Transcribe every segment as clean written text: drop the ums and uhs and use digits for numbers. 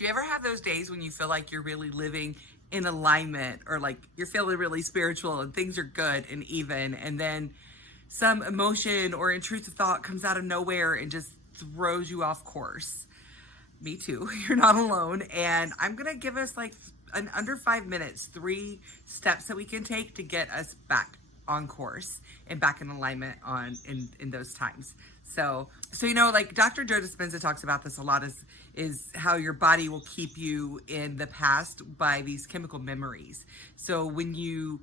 Do you ever have those days when you feel like you're really living in alignment, or like you're feeling really spiritual and things are good and even, and then some emotion or intrusive thought comes out of nowhere and just throws you off course? Me too. You're not alone. And I'm going to give us like in under 5 minutes, 3 steps that we can take to get us back on course and back in alignment in those times. So like Dr. Joe Dispenza talks about this a lot, is how your body will keep you in the past by these chemical memories. So when you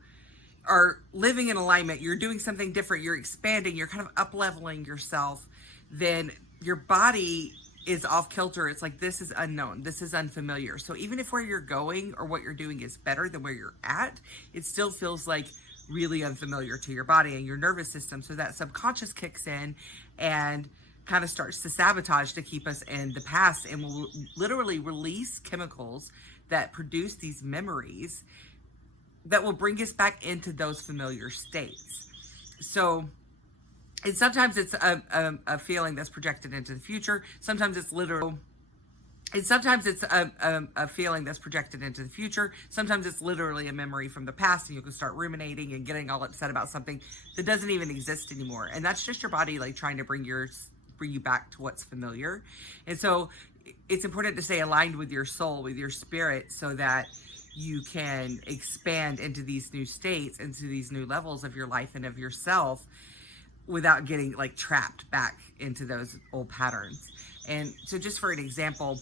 are living in alignment, you're doing something different, you're expanding, you're kind of up leveling yourself, then your body is off kilter. It's like, this is unknown, this is unfamiliar. So even if where you're going or what you're doing is better than where you're at, it still feels like really unfamiliar to your body and your nervous system. So that subconscious kicks in and kind of starts to sabotage to keep us in the past, and will literally release chemicals that produce these memories that will bring us back into those familiar states. So, and sometimes it's a feeling that's projected into the future. Sometimes it's literal. And sometimes it's a feeling that's projected into the future. Sometimes it's literally a memory from the past, and you can start ruminating and getting all upset about something that doesn't even exist anymore. And that's just your body like trying to bring you back to what's familiar. And so it's important to stay aligned with your soul, with your spirit, so that you can expand into these new states, into these new levels of your life and of yourself, without getting like trapped back into those old patterns. And so just for an example,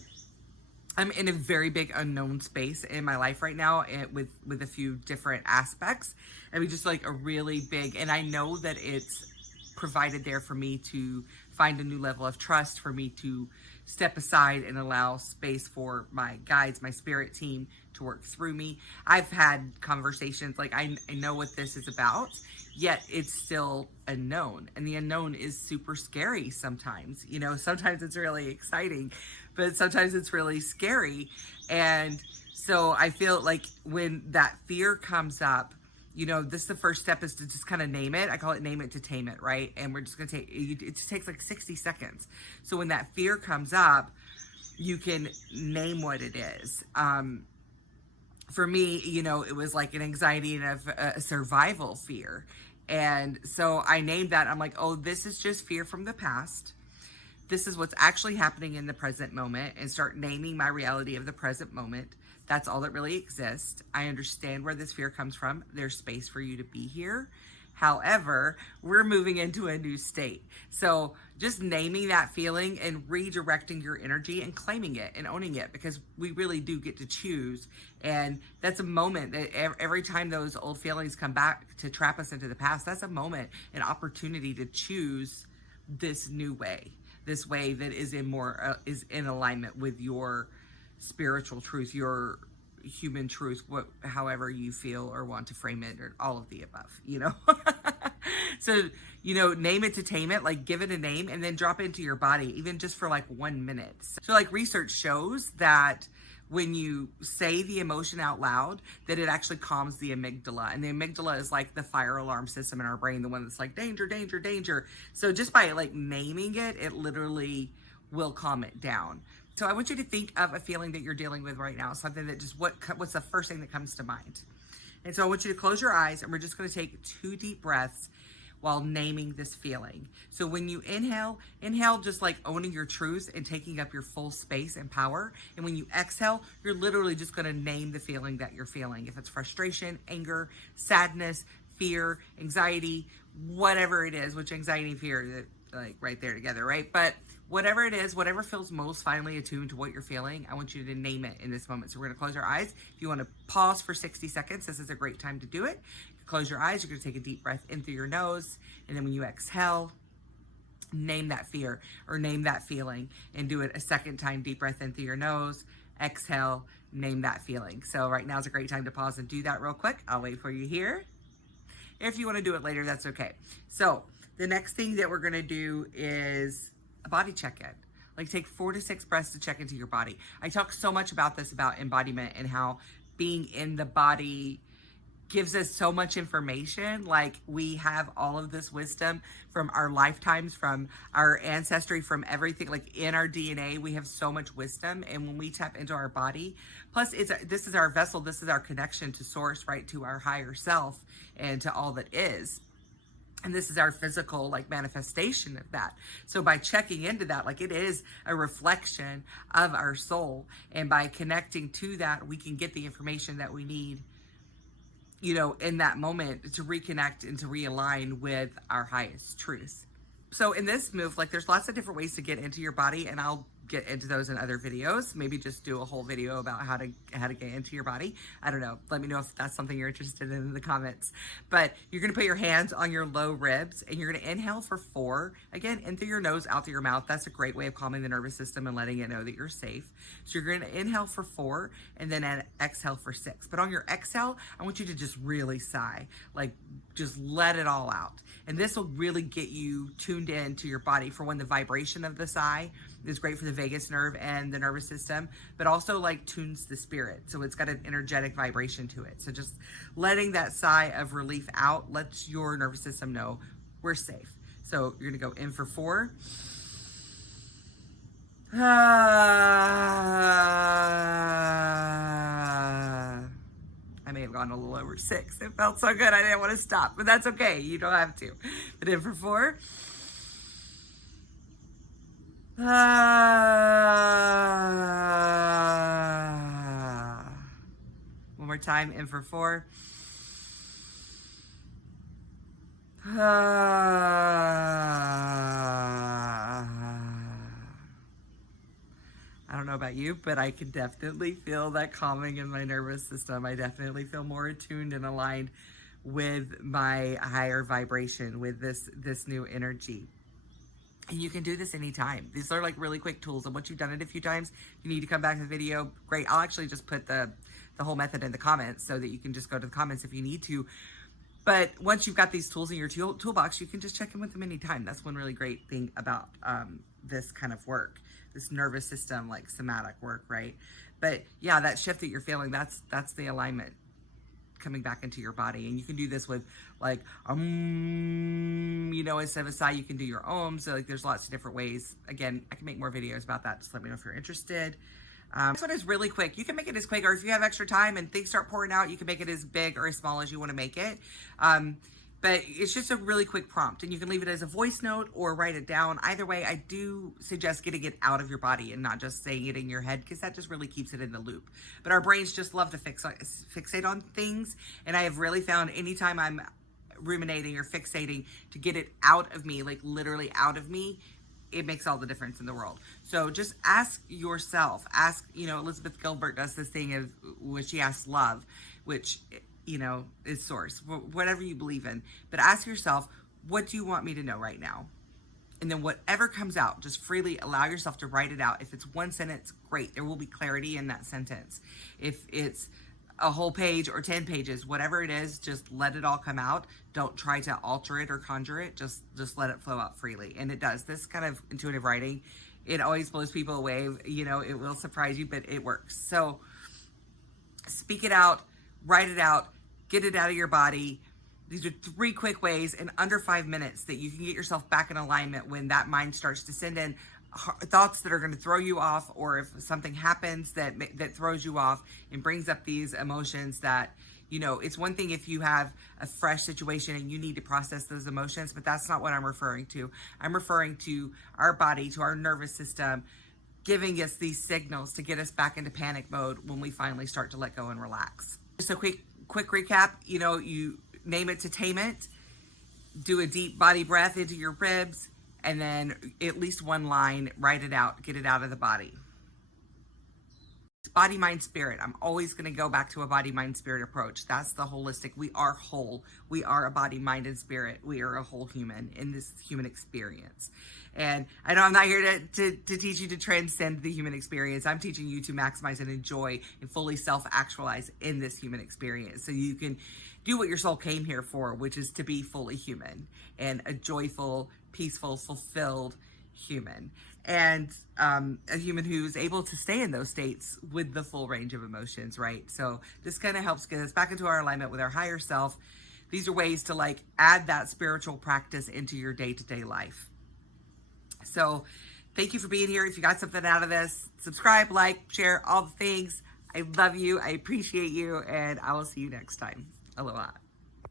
I'm in a very big unknown space in my life right now, with a few different aspects. I mean, just like a really big, and I know that it's provided there for me to find a new level of trust, for me to step aside and allow space for my guides, my spirit team, to work through me. I've had conversations like, I know what this is about, yet it's still unknown. And the unknown is super scary sometimes. Sometimes it's really exciting, but sometimes it's really scary. And so I feel like when that fear comes up, this is the first step, is to just kind of name it. I call it name it to tame it, right? And we're just going to it just takes like 60 seconds. So when that fear comes up, you can name what it is. For me, it was like an anxiety and a survival fear. And so I named that. I'm like, oh, this is just fear from the past. This is what's actually happening in the present moment, and start naming my reality of the present moment. That's all that really exists. I understand where this fear comes from. There's space for you to be here. However, we're moving into a new state. So just naming that feeling and redirecting your energy and claiming it and owning it, because we really do get to choose. And that's a moment that every time those old feelings come back to trap us into the past, that's a moment, an opportunity to choose this new way, this way that is in alignment with your spiritual truth, your human truth, however you feel or want to frame it, or all of the above, So, name it to tame it, like give it a name, and then drop it into your body, even just for like 1 minute. So like research shows that when you say the emotion out loud, that it actually calms the amygdala. And the amygdala is like the fire alarm system in our brain, the one that's like danger, danger, danger. So just by like naming it, it literally will calm it down. So I want you to think of a feeling that you're dealing with right now, something that just, what's the first thing that comes to mind? And so I want you to close your eyes, and we're just going to take 2 deep breaths while naming this feeling. So when you inhale just like owning your truth and taking up your full space and power. And when you exhale, you're literally just going to name the feeling that you're feeling. If it's frustration, anger, sadness, fear, anxiety, whatever it is, which anxiety and fear, like right there together, right? But whatever it is, whatever feels most finely attuned to what you're feeling, I want you to name it in this moment. So we're going to close our eyes. If you want to pause for 60 seconds, this is a great time to do it. Close your eyes. You're going to take a deep breath in through your nose. And then when you exhale, name that fear or name that feeling, and do it a second time. Deep breath in through your nose. Exhale, name that feeling. So right now is a great time to pause and do that real quick. I'll wait for you here. If you want to do it later, that's okay. So the next thing that we're going to do is a body check-in. Like take 4 to 6 breaths to check into your body. I talk so much about this, about embodiment, and how being in the body gives us so much information. Like, we have all of this wisdom from our lifetimes, from our ancestry, from everything. Like, in our DNA, we have so much wisdom. And when we tap into our body, plus this is our vessel, this is our connection to source, right? To our higher self and to all that is. And this is our physical, like, manifestation of that. So by checking into that, like, it is a reflection of our soul. And by connecting to that, we can get the information that we need, you know, in that moment, to reconnect and to realign with our highest truth. So in this move, like, there's lots of different ways to get into your body, and I'll get into those in other videos. Maybe just do a whole video about how to get into your body. I don't know. Let me know if that's something you're interested in the comments. But you're going to put your hands on your low ribs, and you're going to inhale for 4. Again, in through your nose, out through your mouth. That's a great way of calming the nervous system and letting it know that you're safe. So you're going to inhale for 4 and then exhale for 6. But on your exhale, I want you to just really sigh. Like, just let it all out. And this will really get you tuned in to your body for when the vibration of the sigh is great for the vagus nerve and the nervous system, but also, like, tunes the spirit. So it's got an energetic vibration to it. So just letting that sigh of relief out lets your nervous system know we're safe. So you're gonna go in for 4. I may have gone a little over 6. It felt so good, I didn't want to stop, but that's okay. You don't have to. But in for 4. One more time, in for 4. I don't know about you, but I can definitely feel that calming in my nervous system. I definitely feel more attuned and aligned with my higher vibration, with this new energy. And you can do this anytime. These are, like, really quick tools. And once you've done it a few times, you need to come back to the video. Great. I'll actually just put the whole method in the comments so that you can just go to the comments if you need to. But once you've got these tools in your toolbox, you can just check in with them anytime. That's one really great thing about this kind of work, this nervous system, like, somatic work, right? But yeah, that shift that you're feeling, that's the alignment coming back into your body. And you can do this with, like, you know, instead of a sigh, you can do your So, like, there's lots of different ways. Again, I can make more videos about that. Just let me know if you're interested. This one is really quick. You can make it as quick, or if you have extra time and things start pouring out, you can make it as big or as small as you want to make it. But it's just a really quick prompt, and you can leave it as a voice note or write it down. Either way, I do suggest getting it out of your body and not just saying it in your head, because that just really keeps it in the loop. But our brains just love to fixate on things, and I have really found anytime I'm ruminating or fixating, to get it out of me, like, literally out of me, it makes all the difference in the world. So just ask yourself, you know, Elizabeth Gilbert does this thing of, when she asks love, which, you know, is source, whatever you believe in. But ask yourself, what do you want me to know right now? And then whatever comes out, just freely allow yourself to write it out. If it's 1 sentence, great. There will be clarity in that sentence. If it's a whole page or 10 pages, whatever it is, just let it all come out. Don't try to alter it or conjure it. Just let it flow out freely. And it does. This kind of intuitive writing, it always blows people away. You know, it will surprise you, but it works. So speak it out, write it out, get it out of your body. These are 3 quick ways in under 5 minutes that you can get yourself back in alignment when that mind starts to send in thoughts that are going to throw you off, or if something happens that throws you off and brings up these emotions that, you know, it's one thing if you have a fresh situation and you need to process those emotions, but that's not what I'm referring to. I'm referring to our body, to our nervous system, giving us these signals to get us back into panic mode when we finally start to let go and relax. Just a quick recap, you know, you name it to tame it, do a deep body breath into your ribs, and then at least 1 line, write it out, get it out of the body. Body, mind, spirit. I'm always going to go back to a body, mind, spirit approach. That's the holistic. We are whole. We are a body, mind, and spirit. We are a whole human in this human experience. And I know I'm not here to teach you to transcend the human experience. I'm teaching you to maximize and enjoy and fully self-actualize in this human experience, so you can do what your soul came here for, which is to be fully human and a joyful, peaceful, fulfilled human. and a human who's able to stay in those states with the full range of emotions, right? So this kind of helps get us back into our alignment with our higher self. These are ways to like add that spiritual practice into your day-to-day life. So thank you for being here. If you got something out of this, subscribe, like, share, all the things. I love you. I appreciate you. And I will see you next time. Aloha.